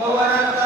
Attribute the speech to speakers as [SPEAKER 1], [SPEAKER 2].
[SPEAKER 1] over